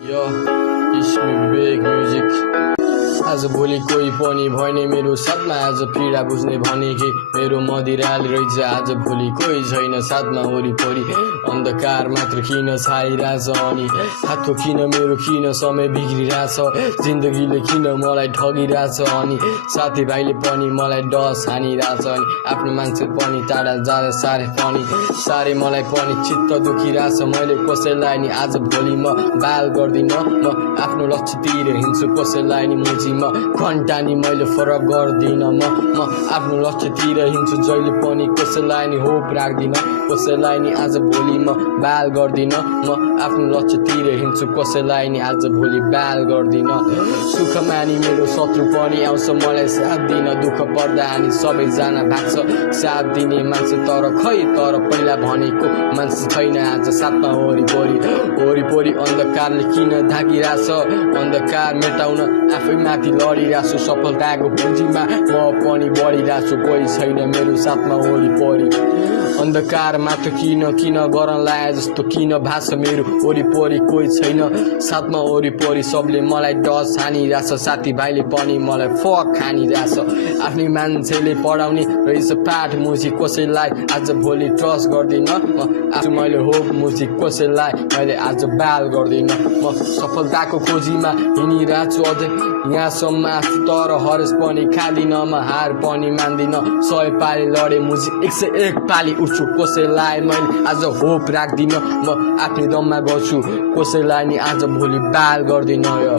यो इस्मी विवेक म्युजिक आज भोलि कोही पनि भएन मेरो साथमा आज पीडा बुझ्ने भने कि मेरो मदिराले रहेछ आज भोलि कोही छैन साथमा वरिपरि अन्धकार मात्र किन छाइरहेछ अनि हातको किन मेरो किन समय बिग्रिरहेछ जिन्दगीले किन मलाई ठगिरहेछ अनि साथीभाइले पनि मलाई डस हानिरहेछ अनि आफ्नो मान्छे पनि टाढा जाँदा साह्रै मलाई पनि चित्त दुखिरहेछ मैले कसैलाई नि आज भोलि म बाल गर्दिन म आफ्नो लक्ष्यतिर हिँड्छु कसैलाई नि मुजी म घन्टा नि मैले फरक गर्दिन म आफ्नो लक्ष्यतिर हिँड्छु जहिले पनि कसैलाई नि होप राख्दिन कसैलाई नि आज भोलि म बाल गर्दिन म आफ्नो लक्ष्यतिर हिँड्छु कसैलाई नि आज भोलि बाल गर्दिन सुख मानी मेरो शत्रु पनि आउँछ मलाई साथ दिन दुःख पर्दा अनि सबैजना भाग्छ साथ दिने मान्छे तर पहिला भनेको मान्छे छैन आज साथमा वरिपरि अन्धकारले किन ढाकिरहेछ अन्धकार मेटाउन आफै माथि लडिरहेछु सफलताको पुँजीमा म पनि बढिरहेछु कोही छैन मेरो साथमा वरिपरि अन्धकार मात्र किन गर्न लाए जस्तो किन भाष मेरो वरिपरि कोही छैन साथमा वरिपरि सबले मलाई डस हानिरहेछ साथीभाइले पनि मलाई फक हानिरहेछ आफ्नै मान्छेले पढाउने रहेछ पाठ मुजी कसैलाई आज भोलि ट्रस्ट गर्दिन आज मैले होप मुजी कसैलाई मैले आज बाल गर्दिन म सफलताको खोजीमा हिँडिरहेछु अझै यहाँसम्म आफू तर हरेस पनि खाँदिन म हार पनि मान्दिन 100 पाली लडे मुजी 101 पाली उठ्छु कसैलाई मैले आज होप राख्दिन म आफ्नै दममा गर्छु कसैलाई नि आज भोलि बाल गर्दिन यो